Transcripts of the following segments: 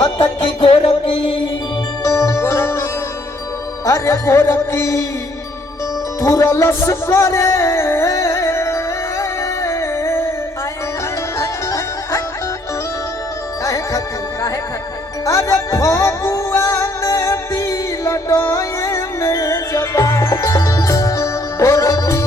कहत की गोरकी अरे गोरकी तुरलस करे काहे खातिर अरे फगुआ में दिल डोए में जबा गोरकी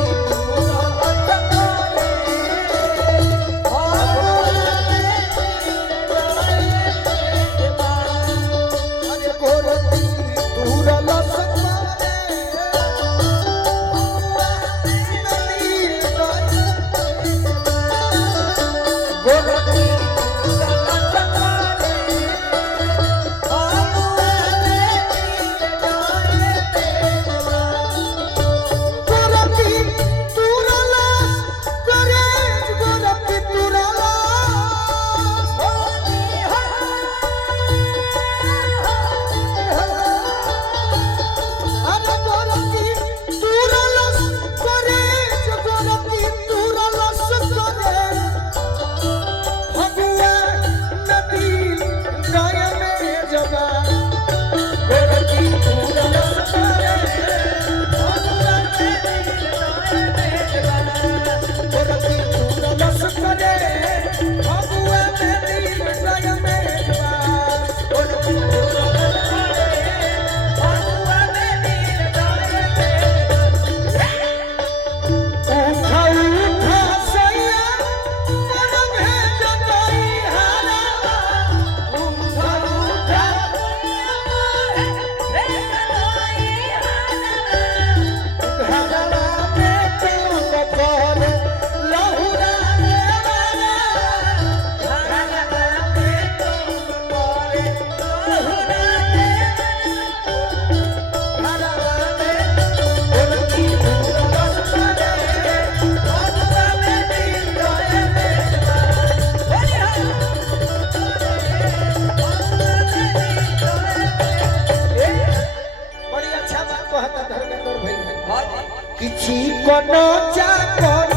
किसी को न चाकर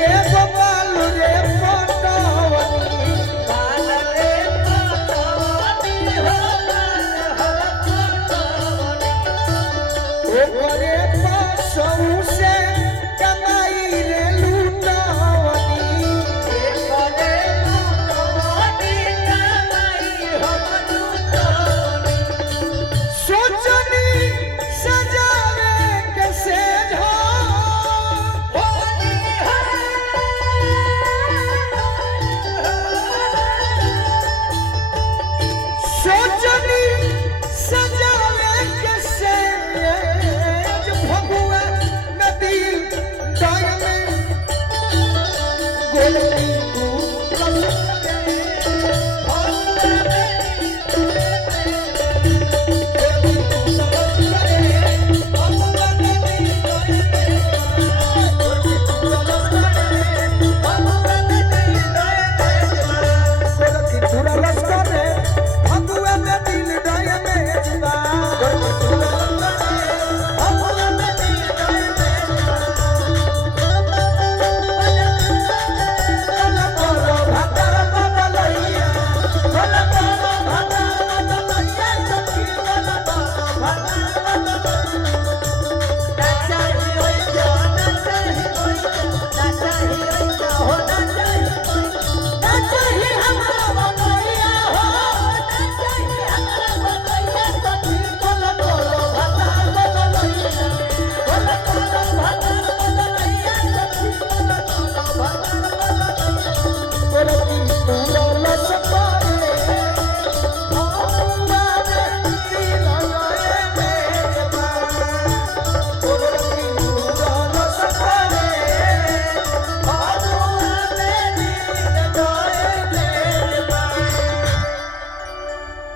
एगो बालू रे पटवनी बाल रे पटवनी हो बाल पटवनी ओकरे पासौ से कमाई रे लूटवनी एकरे लूटवनी कमाई हो लूटवनी सोचनी सजावे कैसे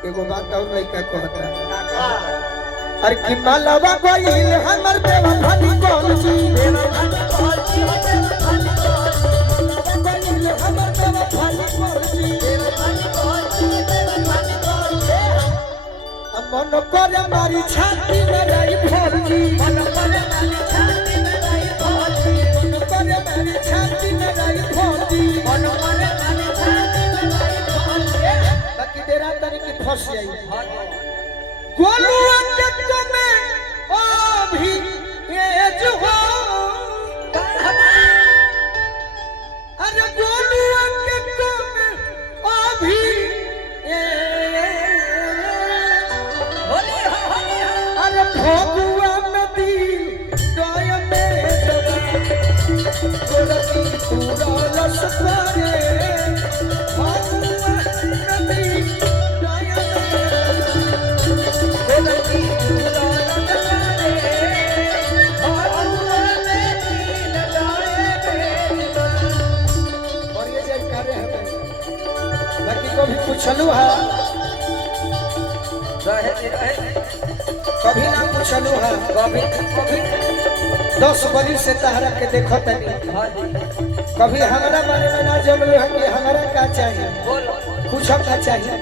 एगो बात और लइका कहता अरे कि मालवा गइल हमर देवा भानी कौलजी देवा भानी कौलजी गइल हमर देवा भानी कौलजी देवा भानी कौलजी देवा भानी कौलजी मन करे मारी छाती में रही भौजी मन करे मारी छाती में रही भौजी मन करे मारी छाती में रही भौजी मन करे मारी छाती में रही भौजी बाकी डेरा तनी की फंस जाई गोलुआ के में ओ भी ये जो अरे गोलुआ के में ओ भी अरे भगुआ में दिल दया में जवा गोरकी पूरा लस करे भगुआ में दिल दया में गोरकी पूरा लस करे भगुआ में दिल दया में और ये जब करे हमें बाकी को भी पूछलू है कभी ना पूछलू है कभी 10 बरी से तहरा के देखो तनी कभी हमारा बारे में ना जानलू है कि हमारा का चाहिए पूछो का चाहिए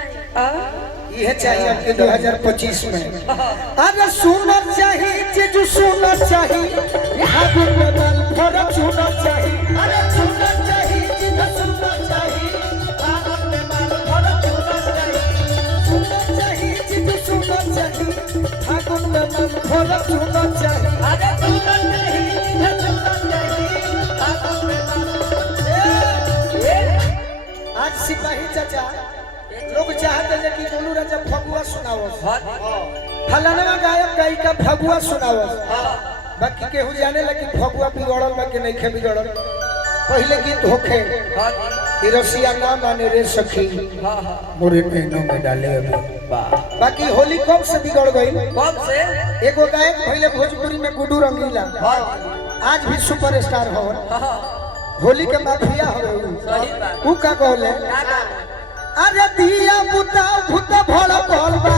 यह चाहिए आपके 2025 में अरे सुनना चाहिए जीजू सुनना चाहिए हाथों में बाल भरा सुनना चाहिए अरे सुनना चाहिए जीजू सुनना चाहिए हाथों में बाल भरा सुनना चाहिए जीजू सुनना चाहिए हाथों में बाल भरा सुनना चाहिए अरे सुनना चाहिए जीजू सुनना चाहिए हाथों में बाल आज सिपाही चाचा लोग चाहते हैं कि गोलू राजा फगुआ सुनाओ फलाना गायक गायिका फगुआ सुनाओ बाकी केहू जाने लगी फगुआ बिगड़ल में कि नहीं खे बिगड़ल पहले गीत होखे कि रसिया ना माने रे सखी मोरे नैनों में डाले अभी बाकी होली कब से बिगड़ गई कब से एगो गायक पहले भोजपुरी में गुड्डू रंगीला आज भी सुपरस्टार हो होली के माफिया हो ऊ का कहले अरे दिया बुता भूत भड़ बोलबा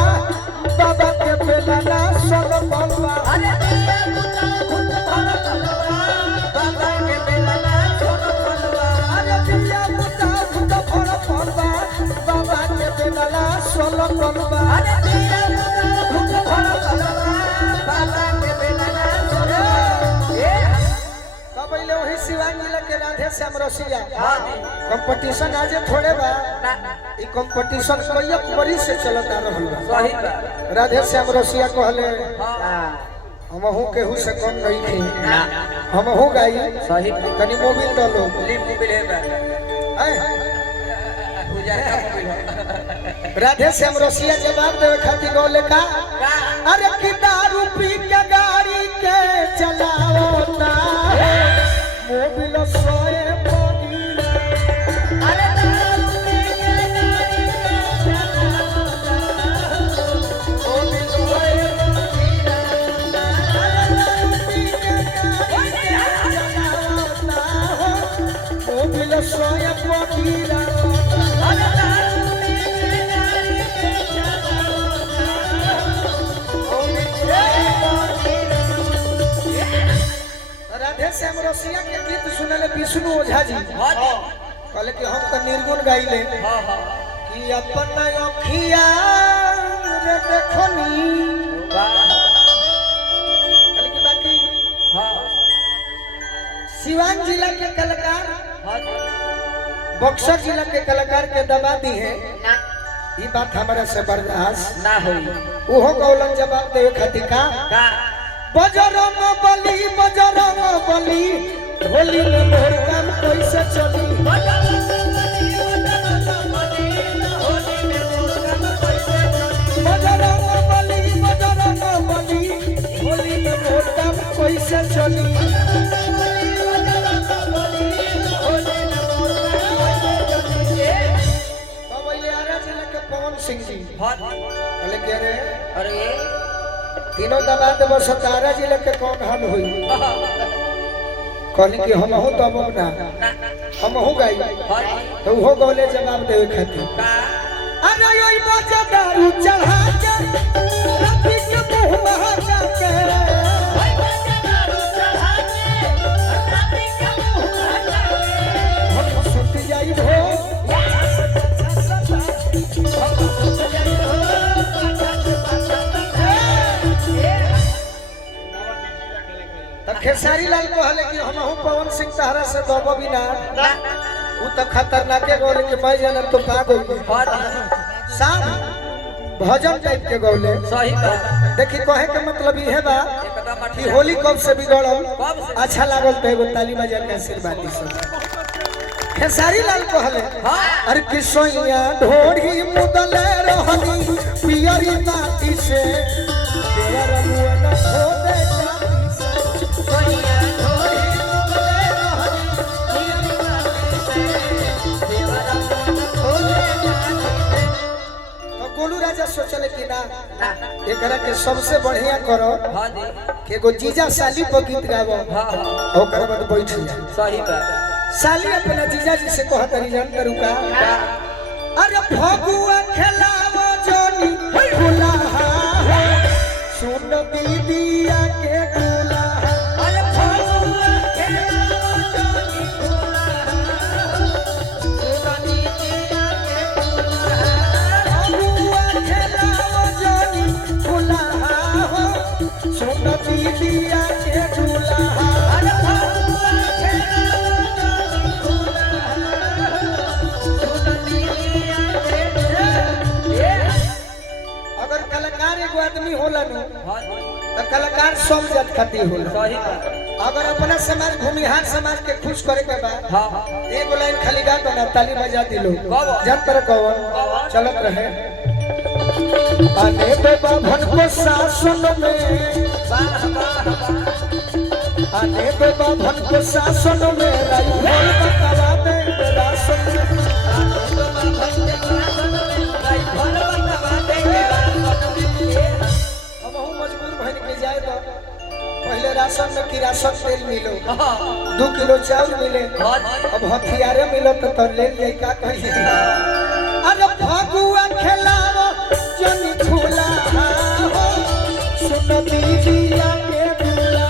बाबा के बेलाना सब बोलबा अरे दिया बुता भूत भड़ बोलबा बाबा के बेलाना सब बोलबा अरे दिया बुता भूत भड़ बोलबा बाबा के बेलाना सब बोलबा अरे दिया बुता भूत भड़ बोलबा बाबा के बेलाना सब कबैले वही शिवांगी के राधे श्याम रसिया कंपटीशन आज थोड़े बा ई कंपटीशन कई बरी से चलता रहल बा सही बा राधे श्याम रसिया कहले हमहू केहू से कम नहीं थी हमहू गाई सही कनी मोबिल डालो लिप बिले बा पूजा का मोबिल राधे श्याम रसिया जवाब देवे खातिर गौले का अरे कि दारू पी के गाड़ी के चलाओ ना मोबिल सोए मोबिल अरे दारू पी के गाड़ी के चलाओ ना मोबिल सोए मोबिल अरे दारू पी के गाड़ी के चलाओ ना मोबिल सोए मोबिल अरे दारू पी के गाड़ी के चलाओ ना मोबिल सोए मोबिल राधे श्याम रसिया के गीत सुनले विष्णु ओझा जी कहले कि हम तो निर्गुण गाइले कि अपन अखिया रे देखनी कहले कि बाकी सिवान जिला के कलाकार बक्सर जिला के कलाकार के दबा दी है ये बात हमारा से बर्दाश्त ना होई ओहो कौलन जवाब देवे खातिर का बजरंग बली होली में मोर काम कैसे चली बजरंग बली होली में मोर काम कैसे चली बजरंग बली होली में मोर काम कैसे चली पवन सिंह जी कहले कि अरे तीनों दबा देव सतारा जिले के कौन हल हुई कहली कि हमहू तब ना हमहू गाई तो वो गौले जवाब देवे खातिर अरे ओई बजा दारू चढ़ा के रखी के मुंह महाजा के ओई बजा दारू चढ़ा के रखी के मुंह महाजा के हम सुत जाई हो तो खेसारी लाल कहले कि हमहू पवन सिंह तहरा से दबो भी ना वो तो खतरनाक है गौले कि मैं जानब तो का गौले साहब भजन टाइप के गौले सही बात देखी कहे के मतलब ये बा एकदम कि होली कब से बिगड़ल कब से? अच्छा लागल तो एगो ताली बजा के आशीर्वाद दी सब खेसारी लाल कहले हाँ अरे किसोइया ढोढ़ी मुदल रहनी पियरी माटी से तेरा रमुआ न हो दे जाती से सोनिया ढोली मुगले रहनी पियरी माटी से देवरा मन खोले जाती तो गोलू राजा सोचले कि ना ना एकरा के सबसे बढ़िया करो हाँ जी कि एगो जीजा साली पर गीत गावो हाँ हाँ ओकर बाद बैठ जा सही बात साली अपना जीजा जी से कहत रही जान करू का अरे फगुआ खेलावो जोनी गुलाहा हो सुन दीदिया के गुलाहा अरे फगुआ खेलावो जोनी गुलाहा सुननी दिया के गुलाहा फगुआ खेलावो जोनी गुलाहा हो सुन दीदिया के गुलाहा अरे फगुआ खेलावो जोनी गुलाहा सुननी दिया के गुलाहा अगर कलाकार एगो आदमी होला नु हाँ जी तो कलाकार सब जात खातिर होला सही बात अगर अपना समाज भूमिहार समाज के खुश करे के बाद हाँ हाँ एगो लाइन खाली गा दो ना ताली बजा दिलो कौन? जब तर कौन चलत रहे आने बेबा भन को शासन में वाह वाह वाह आने बेबा भन को शासन में राई भोल बतवा दे राशन में अब हम मजबूर भइन के जाए तो पहले राशन में किरासन तेल मिलो 2 किलो चावल मिले अब हथियारे मिलो तो ले जाए का कहिए अरे फगुआ खेलावो जनी झूला हो सुन दीदिया के दुल्हा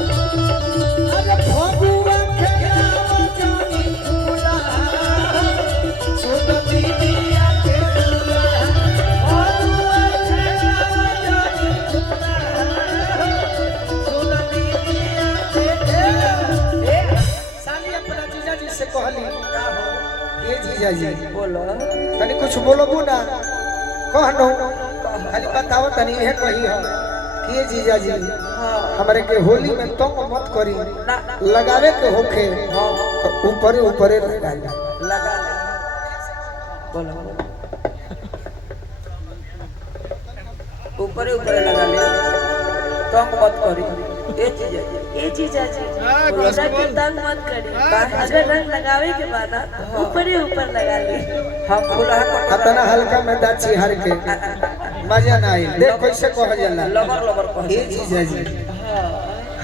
अरे फगुआ खेलावो जनी झूला हो सुन दीदिया के दुल्हा फगुआ खेलावो जनी झूला हो सुन दीदिया के दुल्हा साली अपना जीजा जी से कहली ये जीजा जी बोलो तनी कुछ बोलबू ना कहनो खाली बताओ तनी है कही हो कि ये जीजा जी हमारे के होली में तंग मत करी लगावे के होखे तो ऊपरे ऊपरे लगा ली लगा ले बोलो ऊपरे ऊपरे लगा ले तंग मत करी ये चीज ऐसा कि तंग मत करी अगर रंग लगावे के बाद ऊपर ही ऊपर लगा ली हम फुलहा खतना हल्का में दाची हर के मजा ना आई देख कैसे कह जाला लबर लबर कह ये जीजा जी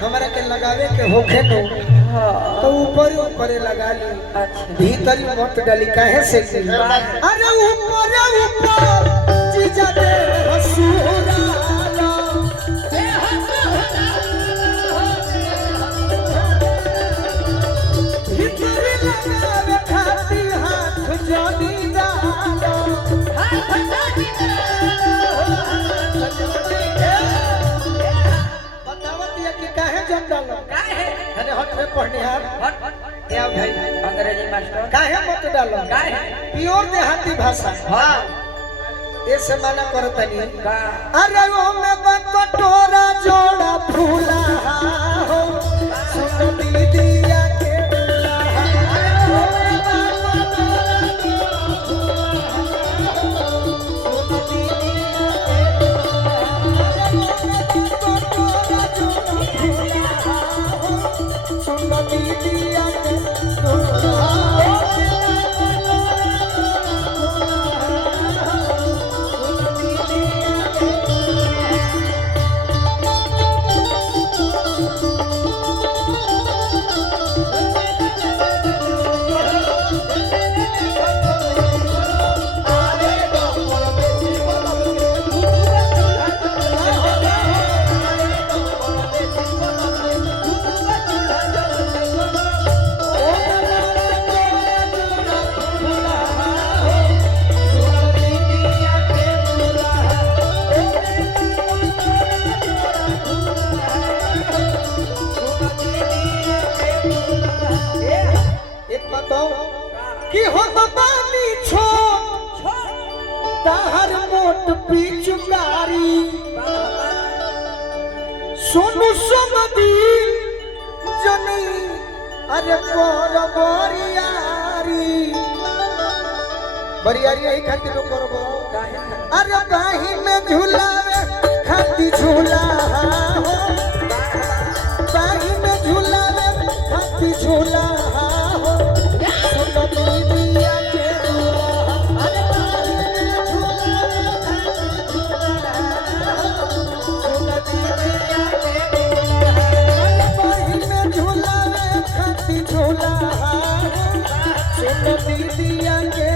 हमारा के लगावे के होखे तो ऊपर ऊपरे लगा ली भीतर मत डाली काहे से की अरे ऊपर ऊपर जीजा दे हसूरा भीतर लगावे खाती हाथ जोड़ी डालो बतावत ये कि काहे जम डालो अरे हट में पढ़निहार क्या भाई अंग्रेजी मास्टर काहे मत डालो काहे प्योर देहाती भाषा हां ये से मना करो तनी का अरे ओ में बकटोरा जोड़ा फूला हो सुन दीदिया के दुल्हा अरे ओ में बकटोरा जोड़ा फूला हो सुन दीदिया के दुल्हा अरे ओ में बकटोरा जोड़ा फूला हो सुन दीदिया के दुल्हा अरे बरियारी बरियारी यही खातिर लोग करबो काहे ना? अरे बाही में झूलावे खाती झूला हो बाही में झूलावे खाती झूला हो सुनो दीदिया के दुआ अरे बाही में झूलावे खाती झूला सुनो दीदिया के दुआ अरे बाही में झूलावे खाती झूला सुनो दीदिया के